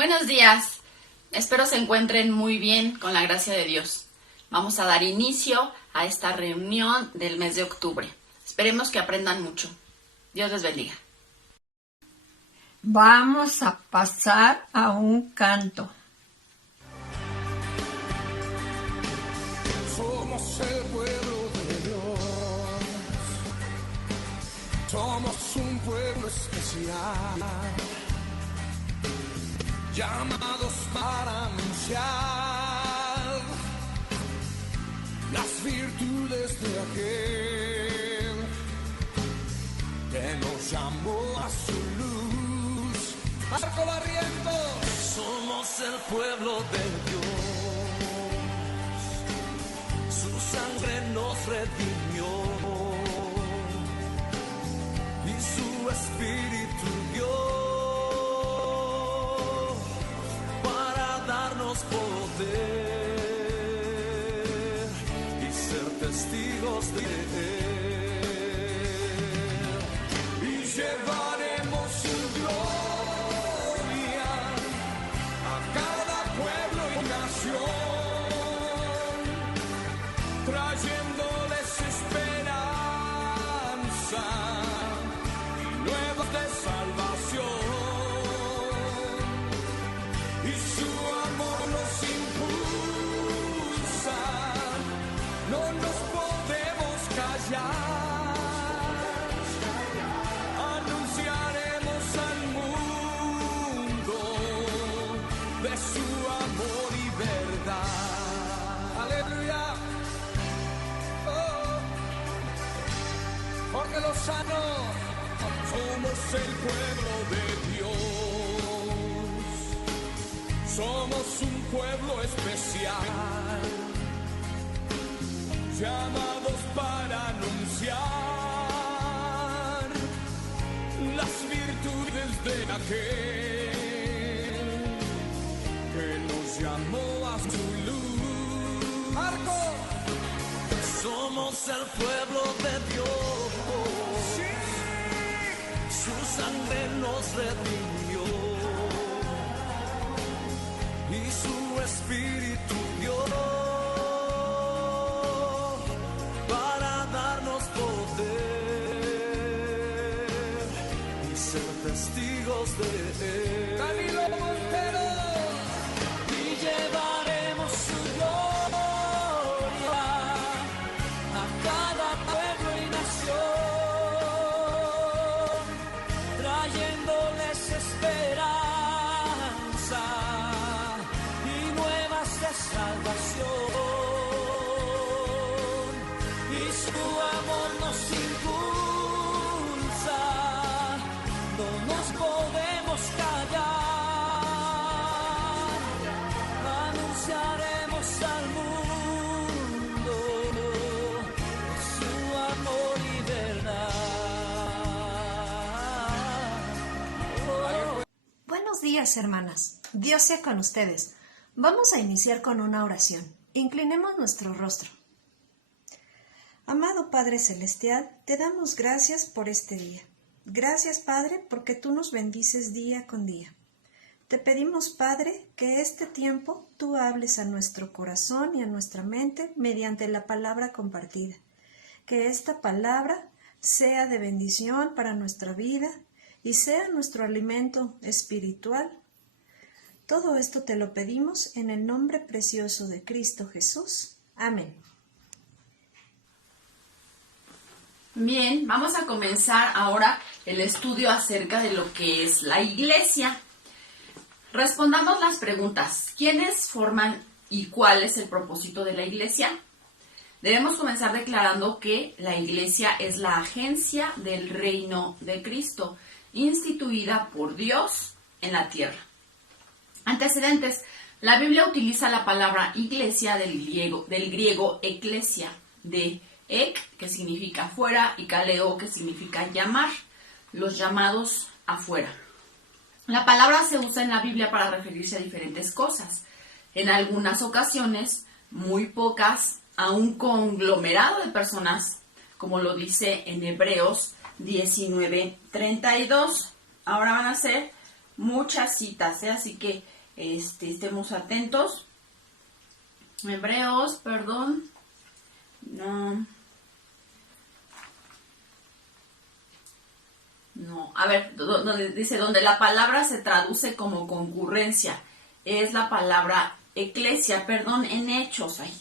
Buenos días, espero se encuentren muy bien con la gracia de Dios. Vamos a dar inicio a esta reunión del mes de octubre. Esperemos que aprendan mucho. Dios les bendiga. Vamos a pasar a un canto. Somos el pueblo de Dios, somos un pueblo especial, llamados para anunciar las virtudes de aquel que nos llamó a su luz. Marco Barrientos, somos el pueblo de Dios, su sangre nos redimió y su espíritu dio para darnos poder y ser testigos de él y llevaremos su gloria a cada pueblo y nación, trayéndoles esperanza y nuevas de salvación, y su amor nos impulsa, no nos podemos callar, anunciaremos al mundo de su amor y verdad. Aleluya. Jorge Lozano, somos el pueblo de Dios, somos un pueblo especial, llamados para anunciar las virtudes de aquel que nos llamó a su luz. Marco, somos el pueblo de Dios, sí, su sangre nos redimió y su espíritu dio para darnos poder y ser testigos de él. Danilo Montero, y llevaremos su gloria a cada pueblo y nación, trayéndoles esperanza y nuevas de salvación, y su amor nos impulsa, no nos podemos callar, anunciaremos al mundo su amor y verdad. Buenos días, hermanas. Dios sea con ustedes. Vamos a iniciar con una oración. Inclinemos nuestro rostro. Amado Padre Celestial, te damos gracias por este día. Gracias, Padre, porque tú nos bendices día con día. Te pedimos, Padre, que este tiempo tú hables a nuestro corazón y a nuestra mente mediante la palabra compartida. Que esta palabra sea de bendición para nuestra vida y sea nuestro alimento espiritual. Todo esto te lo pedimos en el nombre precioso de Cristo Jesús. Amén. Bien, vamos a comenzar ahora el estudio acerca de lo que es la iglesia. Respondamos las preguntas. ¿Quiénes forman y cuál es el propósito de la iglesia? Debemos comenzar declarando que la iglesia es la agencia del reino de Cristo, instituida por Dios en la tierra. Antecedentes. La Biblia utiliza la palabra iglesia del griego eklesia, de ek, que significa fuera, y kaleo, que significa llamar, los llamados afuera. La palabra se usa en la Biblia para referirse a diferentes cosas. En algunas ocasiones, muy pocas, a un conglomerado de personas, como lo dice en Hebreos 19:32. Ahora van a ser muchas citas, así que estemos atentos. Hebreos, perdón. No, a ver, donde dice, donde la palabra se traduce como concurrencia, es la palabra eclesia, perdón, en Hechos. Ay,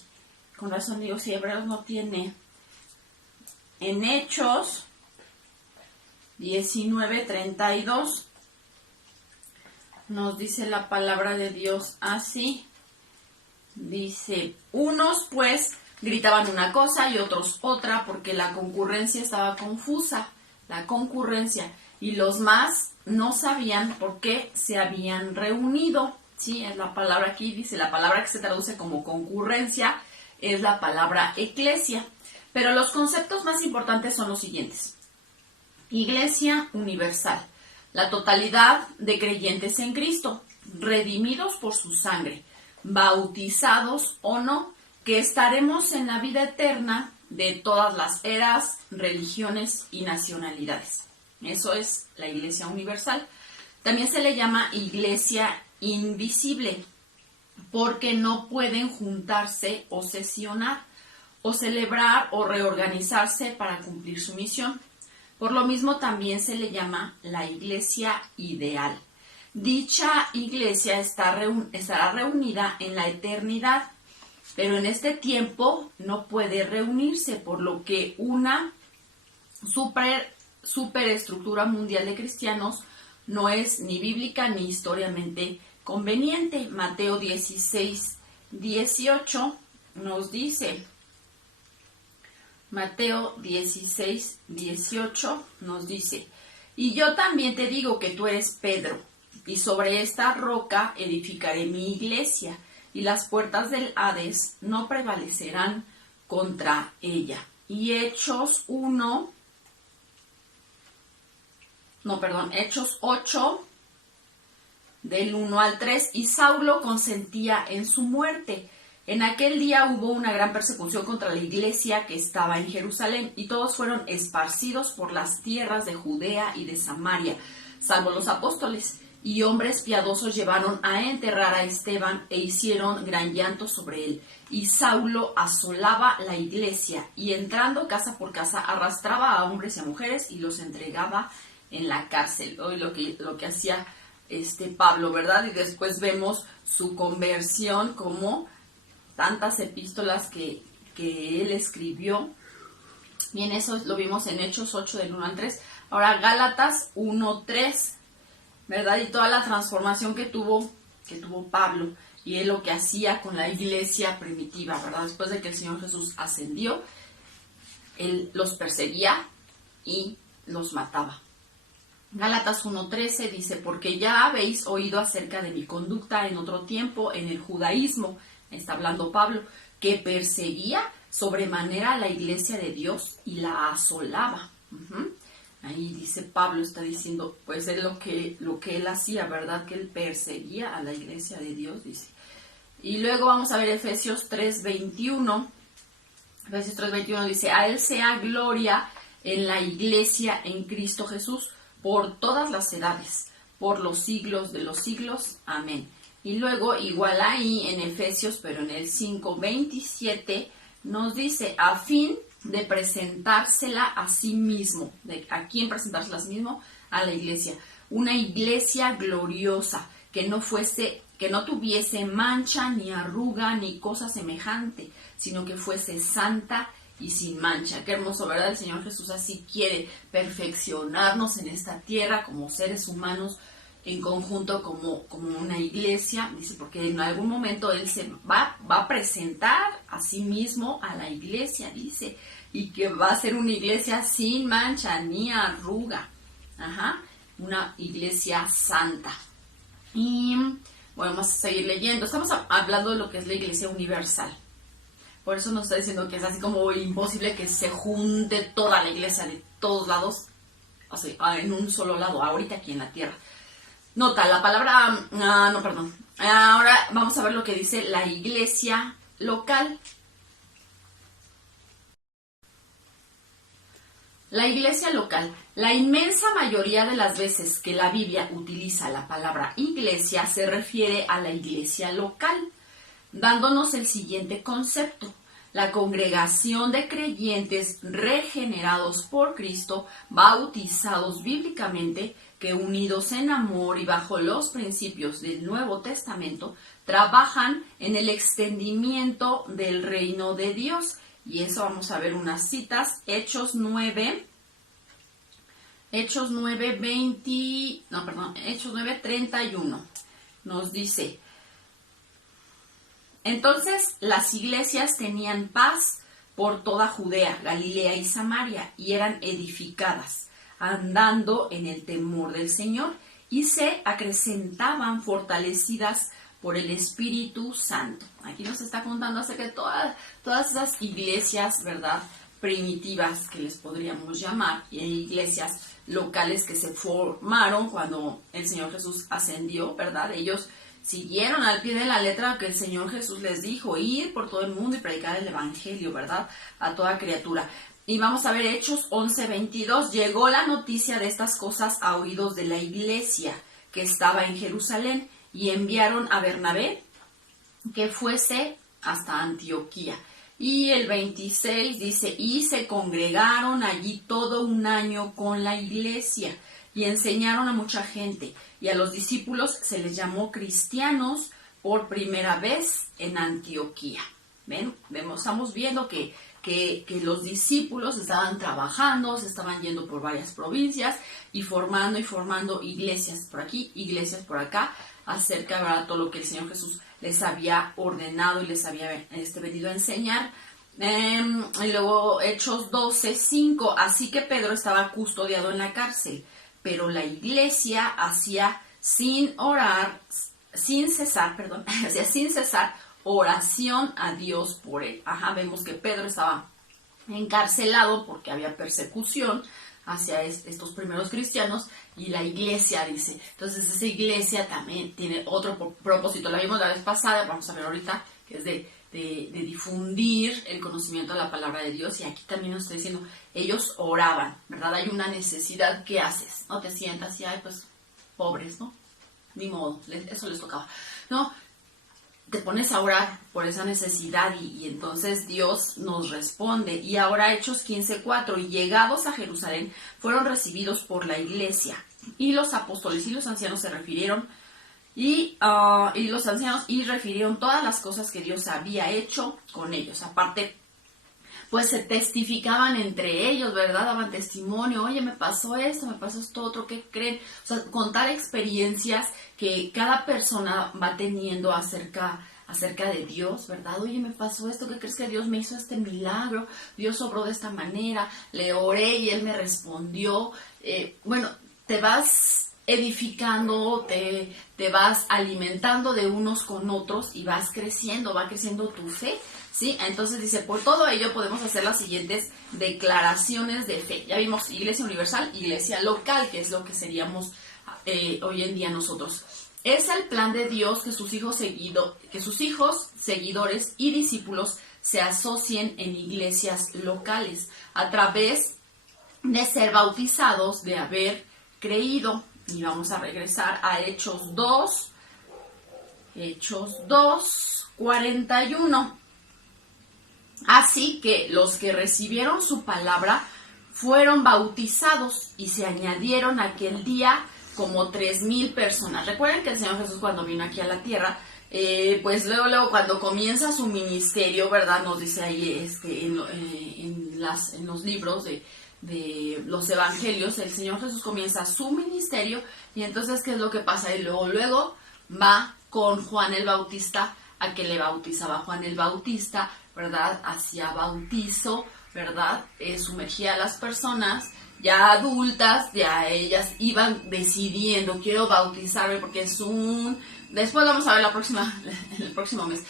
con razón digo, si Hebreos no tiene. En Hechos 19:32 nos dice la palabra de Dios así. Dice, unos pues gritaban una cosa y otros otra, porque la concurrencia estaba confusa, la concurrencia, y los más no sabían por qué se habían reunido. Sí, es la palabra aquí, dice, la palabra que se traduce como concurrencia es la palabra eclesia. Pero los conceptos más importantes son los siguientes. Iglesia universal, la totalidad de creyentes en Cristo, redimidos por su sangre, bautizados o no, que estaremos en la vida eterna de todas las eras, religiones y nacionalidades. Eso es la Iglesia universal. También se le llama Iglesia invisible, porque no pueden juntarse o sesionar, o celebrar o reorganizarse para cumplir su misión. Por lo mismo también se le llama la Iglesia ideal. Dicha iglesia estará reunida en la eternidad, pero en este tiempo no puede reunirse, por lo que una superestructura mundial de cristianos no es ni bíblica ni históricamente conveniente. Mateo 16:18 nos dice, Mateo 16:18 nos dice, y yo también te digo que tú eres Pedro, y sobre esta roca edificaré mi iglesia, y las puertas del Hades no prevalecerán contra ella. Y Hechos 8, del 1 al 3, y Saulo consentía en su muerte. En aquel día hubo una gran persecución contra la iglesia que estaba en Jerusalén, y todos fueron esparcidos por las tierras de Judea y de Samaria, salvo los apóstoles. Y hombres piadosos llevaron a enterrar a Esteban e hicieron gran llanto sobre él. Y Saulo asolaba la iglesia y entrando casa por casa arrastraba a hombres y a mujeres y los entregaba en la cárcel. ¿No? Y lo que hacía Pablo, ¿verdad? Y después vemos su conversión, como tantas epístolas que él escribió. Bien, eso lo vimos en Hechos 8 del 1 al 3. Ahora Gálatas 1:3. ¿Verdad? Y toda la transformación que tuvo Pablo, y él lo que hacía con la iglesia primitiva, ¿verdad? Después de que el Señor Jesús ascendió, él los perseguía y los mataba. Gálatas 1:13 dice, porque ya habéis oído acerca de mi conducta en otro tiempo en el judaísmo, está hablando Pablo, que perseguía sobremanera a la iglesia de Dios y la asolaba. Ahí dice Pablo, está diciendo, pues es lo que él hacía, ¿verdad? Que él perseguía a la iglesia de Dios, dice. Y luego vamos a ver Efesios 3:21. Efesios 3:21 dice, a él sea gloria en la iglesia en Cristo Jesús por todas las edades, por los siglos de los siglos. Amén. Y luego, igual ahí en Efesios, pero en el 5:27, nos dice, a fin de presentársela a sí mismo. ¿A quién presentársela a sí mismo? A la iglesia. Una iglesia gloriosa, que no tuviese mancha, ni arruga, ni cosa semejante, sino que fuese santa y sin mancha. Qué hermoso, ¿verdad? El Señor Jesús así quiere perfeccionarnos en esta tierra como seres humanos, en conjunto como una iglesia, dice, porque en algún momento Él se va a presentar a sí mismo a la iglesia, dice, y que va a ser una iglesia sin mancha ni arruga, una iglesia santa. Y bueno, vamos a seguir leyendo. Estamos hablando de lo que es la iglesia universal. Por eso nos está diciendo que es así como imposible que se junte toda la iglesia de todos lados, o sea, en un solo lado, ahorita aquí en la tierra. Nota, la palabra, ahora vamos a ver lo que dice la iglesia local. La iglesia local. La inmensa mayoría de las veces que la Biblia utiliza la palabra iglesia se refiere a la iglesia local, dándonos el siguiente concepto. La congregación de creyentes regenerados por Cristo, bautizados bíblicamente, que unidos en amor y bajo los principios del Nuevo Testamento, trabajan en el extendimiento del reino de Dios. Y eso vamos a ver unas citas. Hechos 9:31. Nos dice: entonces las iglesias tenían paz por toda Judea, Galilea y Samaria, y eran edificadas, andando en el temor del Señor, y se acrecentaban fortalecidas por el Espíritu Santo. Aquí nos está contando acerca de todas esas iglesias, ¿verdad?, primitivas, que les podríamos llamar, y iglesias locales que se formaron cuando el Señor Jesús ascendió, ¿verdad? Ellos siguieron al pie de la letra que el Señor Jesús les dijo: ir por todo el mundo y predicar el evangelio, ¿verdad?, a toda criatura. Y vamos a ver Hechos 11:22. Llegó la noticia de estas cosas a oídos de la iglesia que estaba en Jerusalén, y enviaron a Bernabé que fuese hasta Antioquía. Y el 26 dice: y se congregaron allí todo un año con la iglesia, y enseñaron a mucha gente, y a los discípulos se les llamó cristianos por primera vez en Antioquía. ¿Ven? Estamos viendo que los discípulos estaban trabajando, se estaban yendo por varias provincias y formando iglesias por aquí, iglesias por acá, acerca de todo lo que el Señor Jesús les había ordenado y les había venido a enseñar. Y luego Hechos 12:5. Así que Pedro estaba custodiado en la cárcel, pero la iglesia hacía sin cesar oración a Dios por él. Vemos que Pedro estaba encarcelado porque había persecución hacia estos primeros cristianos, y la iglesia, dice. Entonces esa iglesia también tiene otro propósito. La vimos la vez pasada, vamos a ver ahorita, que es de difundir el conocimiento de la palabra de Dios. Y aquí también nos está diciendo, ellos oraban, ¿verdad? Hay una necesidad, ¿qué haces? No te sientas y, pues, pobres, ¿no? Ni modo, eso les tocaba. No, te pones a orar por esa necesidad y entonces Dios nos responde. Y ahora Hechos 15:4. Y llegados a Jerusalén fueron recibidos por la iglesia, y los apóstoles y los ancianos se refirieron refirieron todas las cosas que Dios había hecho con ellos. Aparte, pues se testificaban entre ellos, ¿verdad? Daban testimonio: oye, me pasó esto otro, ¿qué creen? O sea, contar experiencias que cada persona va teniendo acerca de Dios, ¿verdad? Oye, me pasó esto, ¿qué crees que Dios me hizo este milagro? Dios obró de esta manera, le oré y Él me respondió. Bueno, te vas edificando, te vas alimentando de unos con otros y va creciendo tu fe, ¿sí? Entonces dice: por todo ello podemos hacer las siguientes declaraciones de fe. Ya vimos iglesia universal, iglesia local, que es lo que seríamos hoy en día nosotros. Es el plan de Dios que sus hijos seguidores y discípulos se asocien en iglesias locales a través de ser bautizados, de haber creído. Y vamos a regresar a Hechos 2:41. Así que los que recibieron su palabra fueron bautizados, y se añadieron aquel día como 3,000 personas. Recuerden que el Señor Jesús, cuando vino aquí a la tierra, pues luego cuando comienza su ministerio, ¿verdad? Nos dice ahí en los libros de los evangelios, el Señor Jesús comienza su ministerio, y entonces, ¿qué es lo que pasa? Y luego va con Juan el Bautista, a que le bautizaba. Juan el Bautista, ¿verdad? Hacía bautizo, ¿verdad? Sumergía a las personas ya adultas, ya ellas iban decidiendo: quiero bautizarme porque es después vamos a ver en el próximo mes,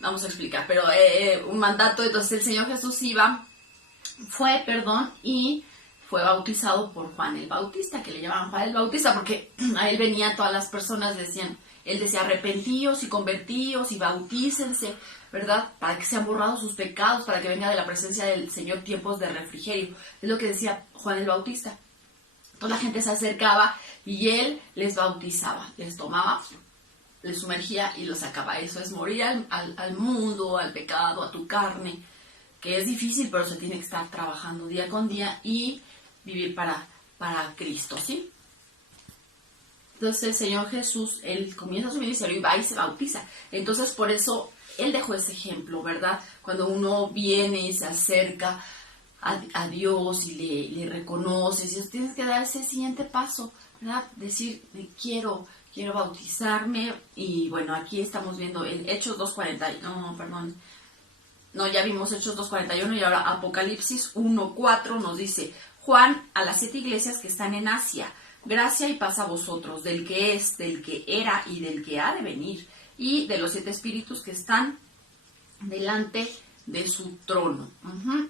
vamos a explicar, pero un mandato. Entonces el Señor Jesús fue, y fue bautizado por Juan el Bautista, que le llamaban Juan el Bautista, porque a él venían todas las personas, él decía arrepentíos y convertíos y bautícense, ¿verdad? Para que sean borrados sus pecados, para que venga de la presencia del Señor tiempos de refrigerio. Es lo que decía Juan el Bautista. Toda la gente se acercaba y él les bautizaba, les tomaba, les sumergía y los sacaba. Eso es morir al mundo, al pecado, a tu carne, que es difícil, pero se tiene que estar trabajando día con día y vivir para Cristo, ¿sí? Entonces el Señor Jesús, él comienza su ministerio y va y se bautiza. Entonces por eso él dejó ese ejemplo, ¿verdad? Cuando uno viene y se acerca a Dios y le reconoce, y tienes que dar ese siguiente paso, ¿verdad? Decir, quiero bautizarme. Y bueno, aquí estamos viendo en Hechos 2:40, ya vimos Hechos 2:41 y ahora Apocalipsis 1:4 nos dice: Juan, a las 7 iglesias que están en Asia, gracia y paz a vosotros, del que es, del que era y del que ha de venir, y de los 7 espíritus que están delante de su trono.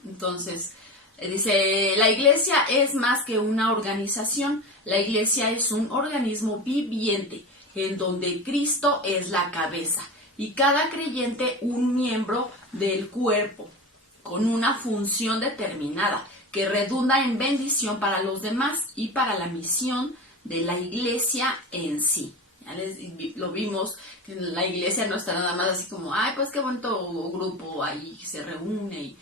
Entonces, dice, la iglesia es más que una organización, la iglesia es un organismo viviente, en donde Cristo es la cabeza, y cada creyente un miembro del cuerpo, con una función determinada, que redunda en bendición para los demás y para la misión de la iglesia en sí. Ya lo vimos, que la iglesia no está nada más así como, ay, pues qué bonito grupo ahí que se reúne,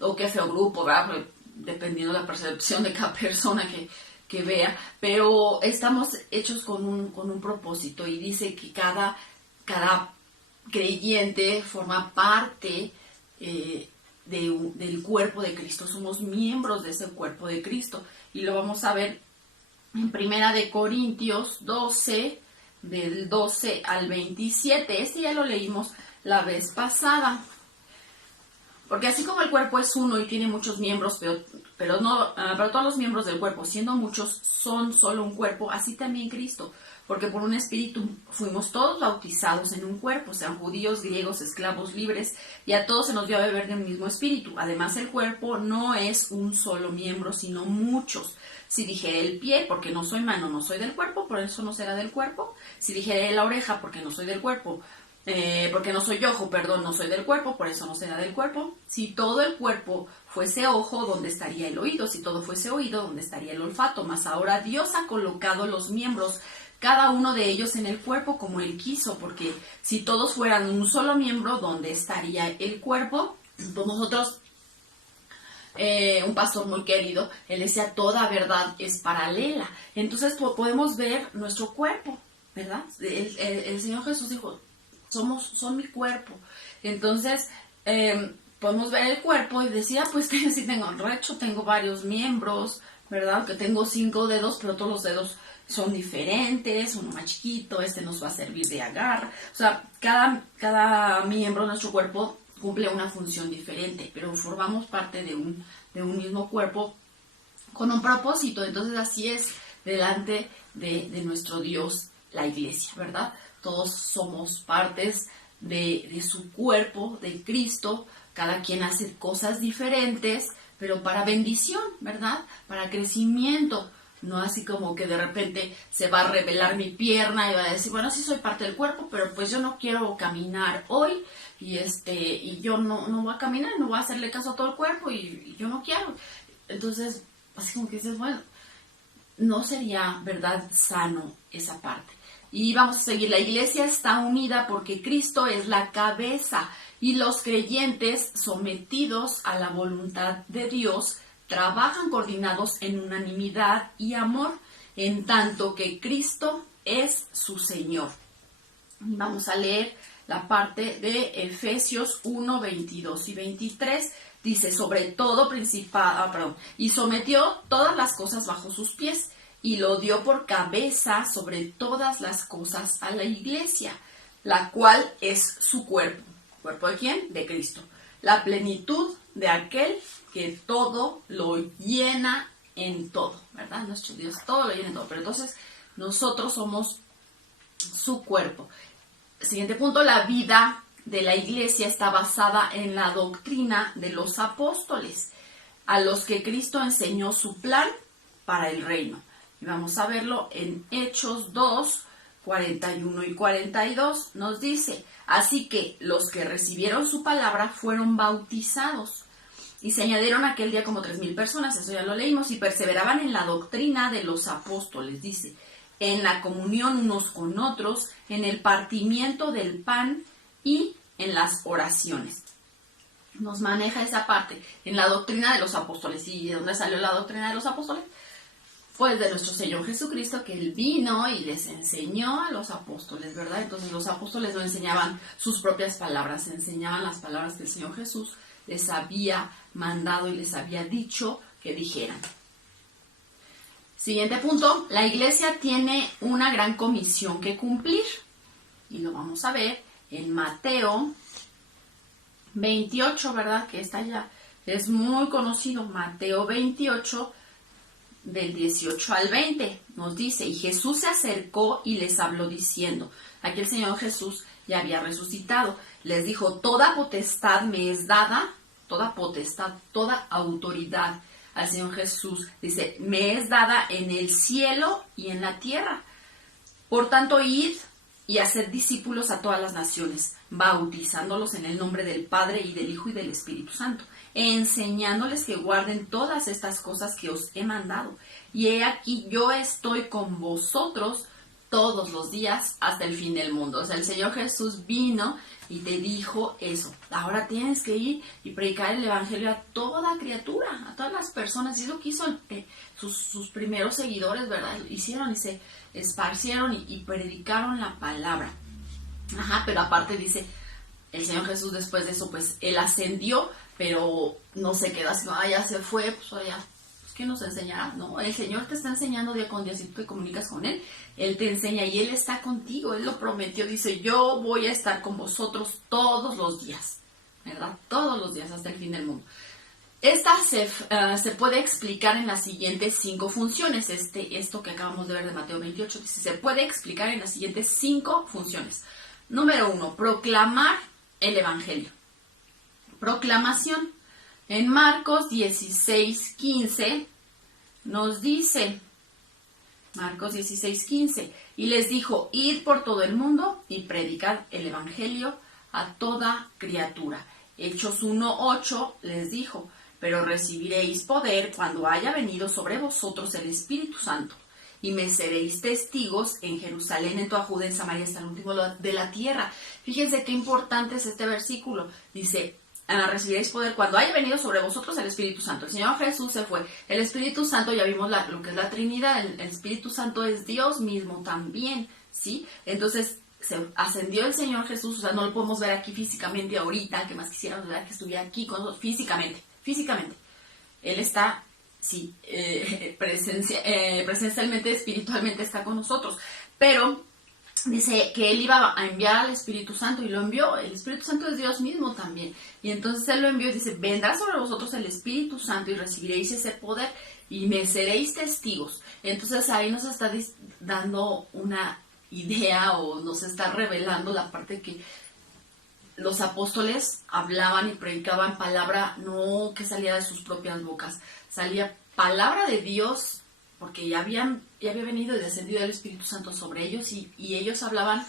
o qué feo grupo, ¿verdad? Porque dependiendo de la percepción de cada persona que vea, pero estamos hechos con un propósito, y dice que cada creyente forma parte del cuerpo de Cristo, somos miembros de ese cuerpo de Cristo, y lo vamos a ver en 1 Corintios 12, del 12 al 27, este ya lo leímos la vez pasada, porque así como el cuerpo es uno y tiene muchos miembros, pero todos los miembros del cuerpo, siendo muchos, son solo un cuerpo, así también Cristo, porque por un espíritu fuimos todos bautizados en un cuerpo, sean judíos, griegos, esclavos, libres, y a todos se nos dio a beber del mismo espíritu. Además, el cuerpo no es un solo miembro, sino muchos. Si dijere el pie, porque no soy mano, no soy del cuerpo, por eso no será del cuerpo. Si dijere la oreja, porque no soy del cuerpo, porque no soy ojo, perdón, no soy del cuerpo, por eso no será del cuerpo. Si todo el cuerpo fuese ojo, ¿dónde estaría el oído? Si todo fuese oído, ¿dónde estaría el olfato? Mas ahora Dios ha colocado los miembros, cada uno de ellos en el cuerpo como Él quiso, porque si todos fueran un solo miembro, ¿dónde estaría el cuerpo? Pues nosotros, un pastor muy querido, él decía, toda verdad es paralela. Entonces podemos ver nuestro cuerpo, ¿verdad? El Señor Jesús dijo, son mi cuerpo. Entonces, podemos ver el cuerpo y decir, pues que sí tengo tengo varios miembros, ¿verdad? Que tengo 5 dedos, pero todos los dedos son diferentes, uno más chiquito, este nos va a servir de agarre. O sea, cada miembro de nuestro cuerpo cumple una función diferente, pero formamos parte de un mismo cuerpo con un propósito. Entonces así es delante de nuestro Dios, la iglesia, ¿verdad? Todos somos partes de su cuerpo, de Cristo, cada quien hace cosas diferentes, pero para bendición, ¿verdad? Para crecimiento. No así como que de repente se va a revelar mi pierna y va a decir, bueno, sí soy parte del cuerpo, pero pues yo no quiero caminar hoy y yo no voy a caminar, no voy a hacerle caso a todo el cuerpo y yo no quiero. Entonces, así como que dices, bueno, no sería, ¿verdad?, sano esa parte. Y vamos a seguir, la iglesia está unida porque Cristo es la cabeza y los creyentes sometidos a la voluntad de Dios trabajan coordinados en unanimidad y amor, en tanto que Cristo es su Señor. Vamos a leer la parte de Efesios 1, 22 y 23. Dice, sobre todo y sometió todas las cosas bajo sus pies, y lo dio por cabeza sobre todas las cosas a la iglesia, la cual es su cuerpo. ¿Cuerpo de quién? De Cristo. La plenitud de aquel que todo lo llena en todo, ¿verdad? Nuestro Dios todo lo llena en todo, pero entonces nosotros somos su cuerpo. Siguiente punto, la vida de la iglesia está basada en la doctrina de los apóstoles. a los que Cristo enseñó su plan para el reino. Y vamos a verlo en Hechos 2, 41 y 42. Nos dice, así que los que recibieron su palabra fueron bautizados. Y se añadieron aquel día como 3,000 personas, eso ya lo leímos, y perseveraban en la doctrina de los apóstoles, dice, en la comunión unos con otros, en el partimiento del pan y en las oraciones. Nos maneja esa parte, en la doctrina de los apóstoles. ¿Y de dónde salió la doctrina de los apóstoles? Pues de nuestro Señor Jesucristo, que Él vino y les enseñó a los apóstoles, ¿verdad? Entonces los apóstoles no enseñaban sus propias palabras, enseñaban las palabras que el Señor Jesús les había mandado y les había dicho que dijeran. Siguiente punto, la iglesia tiene una gran comisión que cumplir. Y lo vamos a ver en Mateo 28, ¿verdad? Que está ya, es muy conocido. Mateo 28, del 18 al 20, nos dice, y Jesús se acercó y les habló diciendo, aquí el Señor Jesús ya había resucitado, les dijo, toda potestad me es dada, toda potestad, toda autoridad al Señor Jesús, dice, me es dada en el cielo y en la tierra. Por tanto, id y haced discípulos a todas las naciones, bautizándolos en el nombre del Padre y del Hijo y del Espíritu Santo, enseñándoles que guarden todas estas cosas que os he mandado. Y he aquí, yo estoy con vosotros todos los días hasta el fin del mundo. O sea, el Señor Jesús vino y te dijo eso. Ahora tienes que ir y predicar el evangelio a toda criatura, a todas las personas. Y es lo que hizo sus primeros seguidores, ¿verdad? Hicieron y se esparcieron y predicaron la palabra. Ajá, pero aparte dice, el Señor Jesús después de eso, pues, Él ascendió, pero no se quedó así, ya se fue, pues, ya, pues, ¿qué nos enseñará? No, el Señor te está enseñando día con día, si tú te comunicas con Él, Él te enseña y Él está contigo, Él lo prometió, dice, yo voy a estar con vosotros todos los días, ¿verdad? Todos los días hasta el fin del mundo. Esta se puede explicar en las siguientes 5 funciones. Esto que acabamos de ver de Mateo 28, dice, se puede explicar en las siguientes 5 funciones. Número 1, proclamar el evangelio. Proclamación. En Marcos 16:15 nos dice, Marcos 16:15, y les dijo, id por todo el mundo y predicad el evangelio a toda criatura. Hechos 1:8 les dijo, pero recibiréis poder cuando haya venido sobre vosotros el Espíritu Santo, y me seréis testigos en Jerusalén, en toda Judea, en Samaria, hasta el último de la tierra. Fíjense qué importante es este versículo. Dice, recibiréis poder cuando haya venido sobre vosotros el Espíritu Santo. El Señor Jesús se fue. El Espíritu Santo, ya vimos lo que es la Trinidad, el Espíritu Santo es Dios mismo también, ¿sí? Entonces, se ascendió el Señor Jesús, o sea, no lo podemos ver aquí físicamente ahorita, que más quisiéramos ver que estuviera aquí con nosotros, físicamente. Él está, sí, presencialmente, espiritualmente está con nosotros, pero dice que Él iba a enviar al Espíritu Santo y lo envió. El Espíritu Santo es Dios mismo también, y entonces Él lo envió y dice, vendrá sobre vosotros el Espíritu Santo y recibiréis ese poder y me seréis testigos. Entonces ahí nos está dando una idea o nos está revelando la parte que los apóstoles hablaban y predicaban palabra, no que salía de sus propias bocas, salía palabra de Dios, porque ya había venido y descendido el Espíritu Santo sobre ellos y ellos hablaban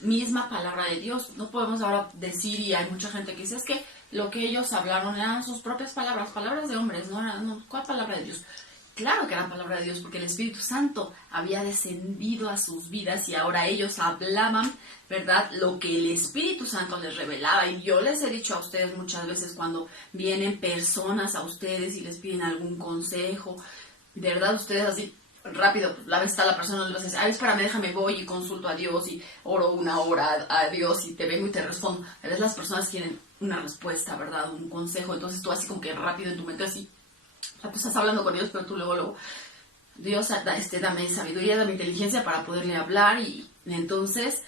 misma palabra de Dios. No podemos ahora decir, y hay mucha gente que dice, es que lo que ellos hablaron eran sus propias palabras de hombres, no, ¿cuál palabra de Dios? Claro que era palabra de Dios, porque el Espíritu Santo había descendido a sus vidas y ahora ellos hablaban, ¿verdad?, lo que el Espíritu Santo les revelaba. Y yo les he dicho a ustedes muchas veces cuando vienen personas a ustedes y les piden algún consejo, de verdad ustedes así rápido, la vez está la persona y les dice, espérame, déjame, voy y consulto a Dios y oro 1 hora a Dios y te vengo y te respondo. A veces las personas quieren una respuesta, ¿verdad?, un consejo, entonces tú así como que rápido en tu mente así, o sea, tú estás hablando con Dios, pero tú luego, Dios, dame sabiduría, dame inteligencia para poderle hablar, y entonces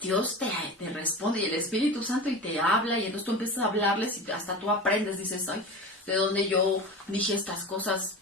Dios te responde, y el Espíritu Santo y te habla, y entonces tú empiezas a hablarles y hasta tú aprendes, dices, ay, de dónde yo dije estas cosas,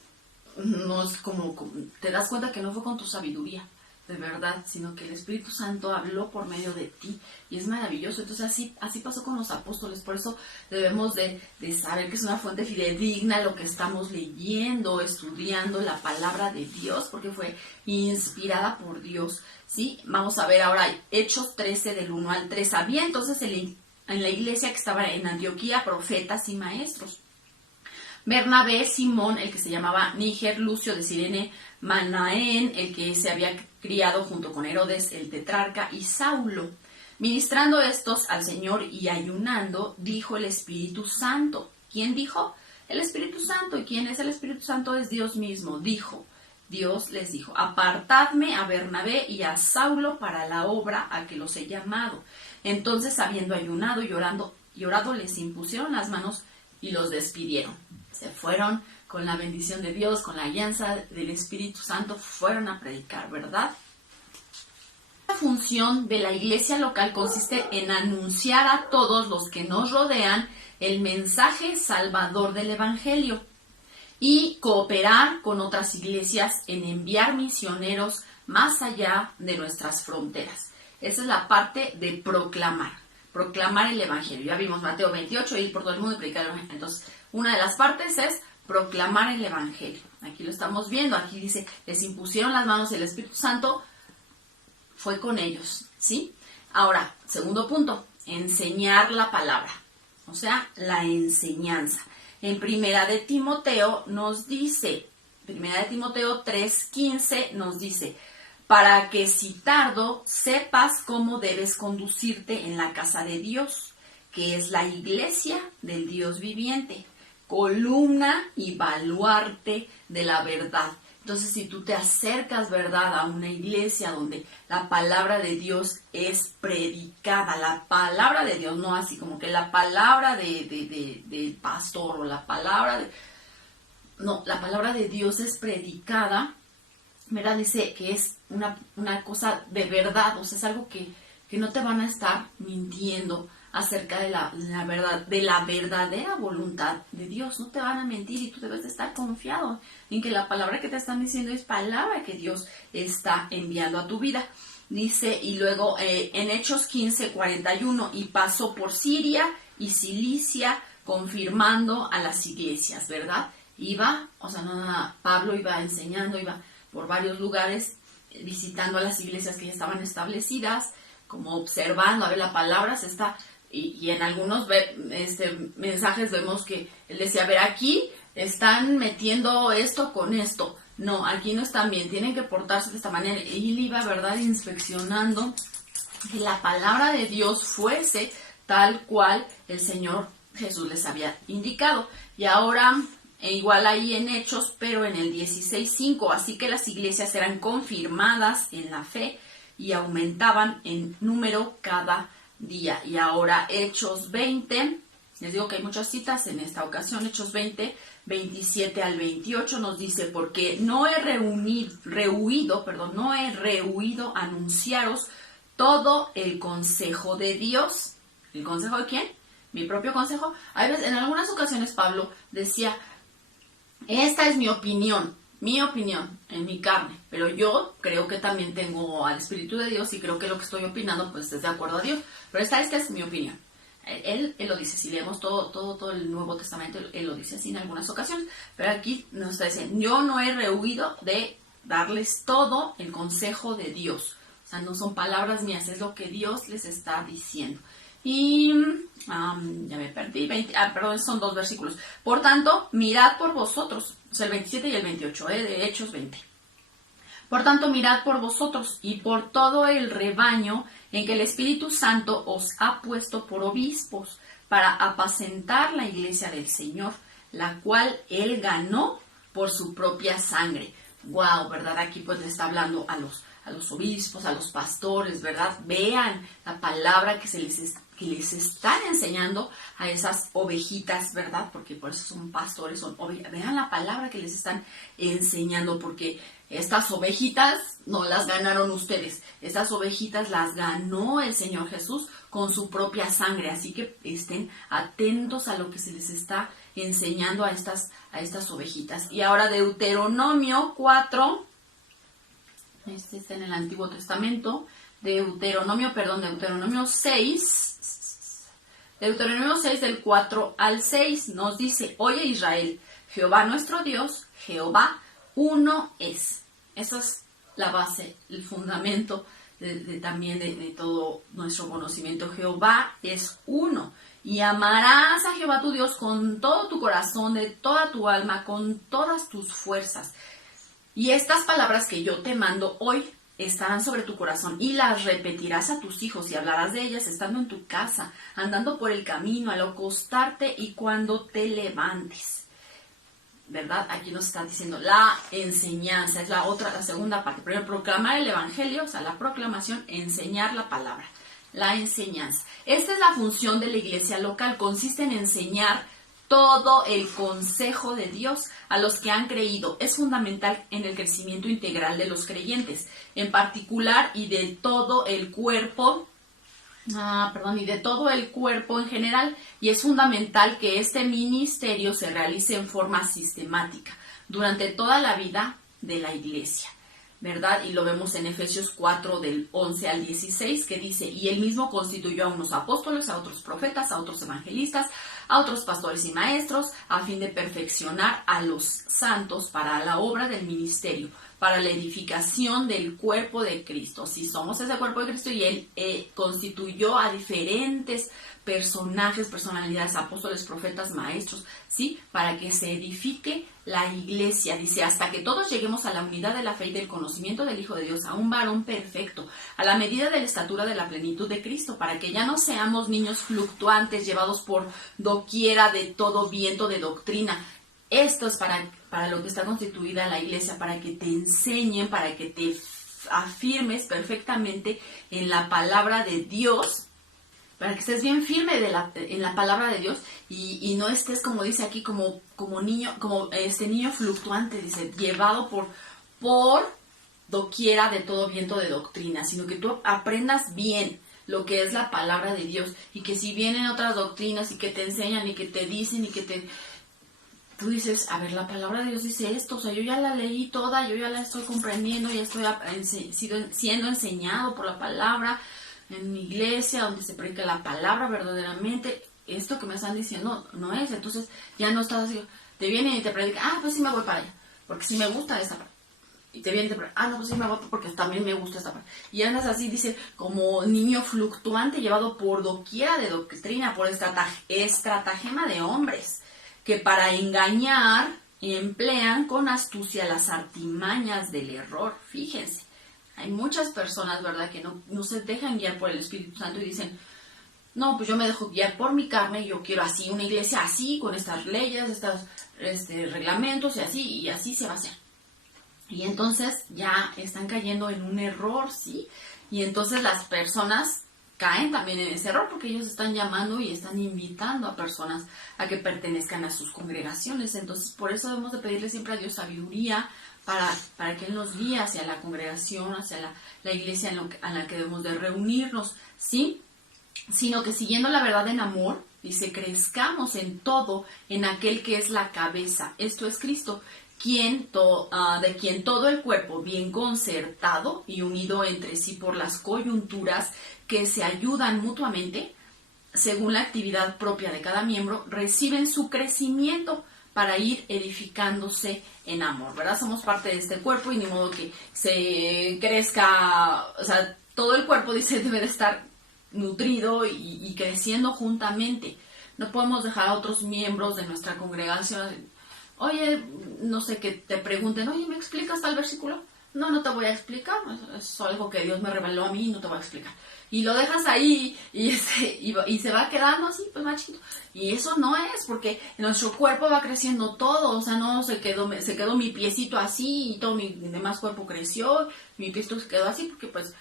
no es como te das cuenta que no fue con tu sabiduría, de verdad, sino que el Espíritu Santo habló por medio de ti y es maravilloso. Entonces así pasó con los apóstoles, por eso debemos de saber que es una fuente fidedigna lo que estamos leyendo, estudiando la palabra de Dios, porque fue inspirada por Dios, ¿sí? Vamos a ver ahora Hechos 13 del 1 al 3. Había entonces en la iglesia que estaba en Antioquía profetas y maestros. Bernabé, Simón, el que se llamaba Níger, Lucio de Cirene, Manaén, el que se había criado junto con Herodes, el tetrarca, y Saulo. Ministrando estos al Señor y ayunando, dijo el Espíritu Santo. ¿Quién dijo? El Espíritu Santo. ¿Y quién es el Espíritu Santo? Es Dios mismo. Dios les dijo, apartadme a Bernabé y a Saulo para la obra a que los he llamado. Entonces, habiendo ayunado y orado, les impusieron las manos y los despidieron. Se fueron con la bendición de Dios, con la alianza del Espíritu Santo, fueron a predicar, ¿verdad? La función de la iglesia local consiste en anunciar a todos los que nos rodean el mensaje salvador del Evangelio y cooperar con otras iglesias en enviar misioneros más allá de nuestras fronteras. Esa es la parte de proclamar el Evangelio. Ya vimos Mateo 28, ir por todo el mundo y predicar el Evangelio. Entonces, una de las partes es proclamar el Evangelio. Aquí lo estamos viendo, aquí dice, les impusieron las manos y el Espíritu Santo fue con ellos, ¿sí? Ahora, segundo punto, enseñar la palabra, o sea, la enseñanza. En Primera de Timoteo nos dice, Primera de Timoteo 3:15 nos dice, para que si tardo sepas cómo debes conducirte en la casa de Dios, que es la iglesia del Dios viviente, columna y baluarte de la verdad. Entonces, si tú te acercas, ¿verdad?, a una iglesia donde la palabra de Dios es predicada, la palabra de Dios, no así como que la palabra del pastor o la palabra de... No, la palabra de Dios es predicada, ¿verdad? Dice que es una cosa de verdad, o sea, es algo que no te van a estar mintiendo acerca de la verdad, de la verdadera voluntad de Dios. No te van a mentir y tú debes de estar confiado en que la palabra que te están diciendo es palabra que Dios está enviando a tu vida. Dice, y luego en Hechos 15:41, y pasó por Siria y Cilicia confirmando a las iglesias, ¿verdad? Pablo iba enseñando, iba por varios lugares visitando a las iglesias que ya estaban establecidas, como observando, a ver, la palabra se está... Y en algunos mensajes vemos que él decía, a ver, aquí están metiendo esto con esto. No, aquí no están bien, tienen que portarse de esta manera. Y él iba, ¿verdad?, inspeccionando que la palabra de Dios fuese tal cual el Señor Jesús les había indicado. Y ahora, igual ahí en Hechos, pero en el 16:5, así que las iglesias eran confirmadas en la fe y aumentaban en número cada día. Y ahora Hechos 20, les digo que hay muchas citas en esta ocasión, Hechos 20, 27 al 28 nos dice, porque no he rehuido anunciaros todo el consejo de Dios. ¿El consejo de quién? Mi propio consejo. Hay veces, en algunas ocasiones Pablo decía, esta es mi opinión en mi carne, pero yo creo que también tengo al Espíritu de Dios y creo que lo que estoy opinando pues es de acuerdo a Dios, pero esta es mi opinión. Él lo dice, si leemos todo el Nuevo Testamento, él lo dice así en algunas ocasiones, pero aquí nos está diciendo, yo no he rehuido de darles todo el consejo de Dios, o sea, no son palabras mías, es lo que Dios les está diciendo. Y ya me perdí, son 2 versículos. Por tanto, mirad por vosotros, o sea, el 27 y el 28, de Hechos 20. Por tanto, mirad por vosotros y por todo el rebaño en que el Espíritu Santo os ha puesto por obispos, para apacentar la iglesia del Señor, la cual Él ganó por su propia sangre. Wow, ¿verdad? Aquí pues le está hablando a los obispos, a los pastores, ¿verdad? Vean la palabra que les están enseñando a esas ovejitas, ¿verdad? Porque por eso son pastores, son ovejas. Vean la palabra que les están enseñando, porque estas ovejitas no las ganaron ustedes. Estas ovejitas las ganó el Señor Jesús con su propia sangre. Así que estén atentos a lo que se les está enseñando a estas ovejitas. Y ahora Deuteronomio 4, Este está en el Antiguo Testamento. Deuteronomio 6. Deuteronomio 6 del 4 al 6 nos dice: Oye Israel, Jehová nuestro Dios, Jehová uno es. Esa es la base, el fundamento también de todo nuestro conocimiento. Jehová es uno. Y amarás a Jehová tu Dios con todo tu corazón, de toda tu alma, con todas tus fuerzas. Y estas palabras que yo te mando hoy estarán sobre tu corazón y las repetirás a tus hijos y hablarás de ellas estando en tu casa, andando por el camino, al acostarte y cuando te levantes. ¿Verdad? Aquí nos está diciendo la enseñanza, es la segunda parte. Primero, proclamar el evangelio, o sea, la proclamación, enseñar la palabra, la enseñanza. Esta es la función de la iglesia local, consiste en enseñar todo el consejo de Dios a los que han creído. Es fundamental en el crecimiento integral de los creyentes, en particular y de todo el cuerpo. Y de todo el cuerpo en general, y es fundamental que este ministerio se realice en forma sistemática durante toda la vida de la iglesia, ¿verdad? Y lo vemos en Efesios 4 del 11 al 16, que dice: y él mismo constituyó a unos apóstoles, a otros profetas, a otros evangelistas, a otros pastores y maestros, a fin de perfeccionar a los santos para la obra del ministerio, para la edificación del cuerpo de Cristo. Si somos ese cuerpo de Cristo, y él constituyó a diferentes personalidades, apóstoles, profetas, maestros, ¿sí? Para que se edifique la iglesia. Dice: hasta que todos lleguemos a la unidad de la fe y del conocimiento del Hijo de Dios, a un varón perfecto, a la medida de la estatura de la plenitud de Cristo, para que ya no seamos niños fluctuantes, llevados por doquiera de todo viento de doctrina. Esto es para lo que está constituida la iglesia, para que te enseñen, para que te afirmes perfectamente en la palabra de Dios, para que estés bien firme en la palabra de Dios y no estés, como dice aquí, como niño fluctuante, dice, llevado por doquiera de todo viento de doctrina, sino que tú aprendas bien lo que es la palabra de Dios, y que si vienen otras doctrinas y que te enseñan y que te dicen y que tú dices: a ver, la palabra de Dios dice esto, o sea, yo ya la leí toda, yo ya la estoy comprendiendo, ya estoy siendo enseñado por la palabra en mi iglesia, donde se predica la palabra verdaderamente. Esto que me están diciendo no es. Entonces ya no estás así, te vienen y te predican: pues sí me voy para allá, porque sí me gusta esta parte. Y te vienen y te predican: no, pues sí me voy porque también me gusta esta parte. Y andas así, dice, como niño fluctuante, llevado por doquiera de doctrina, por estratagema de hombres, que para engañar emplean con astucia las artimañas del error. Fíjense, hay muchas personas, ¿verdad?, que no se dejan guiar por el Espíritu Santo y dicen: no, pues yo me dejo guiar por mi carne, yo quiero así, una iglesia así, con estas leyes, estos reglamentos, y así se va a hacer. Y entonces ya están cayendo en un error, ¿sí? Y entonces las personas caen también en ese error, porque ellos están llamando y están invitando a personas a que pertenezcan a sus congregaciones. Entonces, por eso debemos de pedirle siempre a Dios sabiduría para que Él nos guíe hacia la congregación, hacia la iglesia a la que debemos de reunirnos, ¿sí? Sino que siguiendo la verdad en amor, dice, crezcamos en todo en aquel que es la cabeza, esto es Cristo, de quien todo el cuerpo, bien concertado y unido entre sí por las coyunturas que se ayudan mutuamente, según la actividad propia de cada miembro, reciben su crecimiento para ir edificándose en amor, ¿verdad? Somos parte de este cuerpo y ni modo que se crezca, o sea, todo el cuerpo, dice, debe de estar nutrido y creciendo juntamente. No podemos dejar a otros miembros de nuestra congregación: oye, no sé, que te pregunten: oye, ¿me explicas tal versículo? No te voy a explicar, es algo que Dios me reveló a mí, no te voy a explicar. Y lo dejas ahí y se va quedando así, pues más chiquito. Y eso no es, porque nuestro cuerpo va creciendo todo, o sea, no se quedó mi piecito así y todo mi demás cuerpo creció, mi piecito se quedó así, porque pues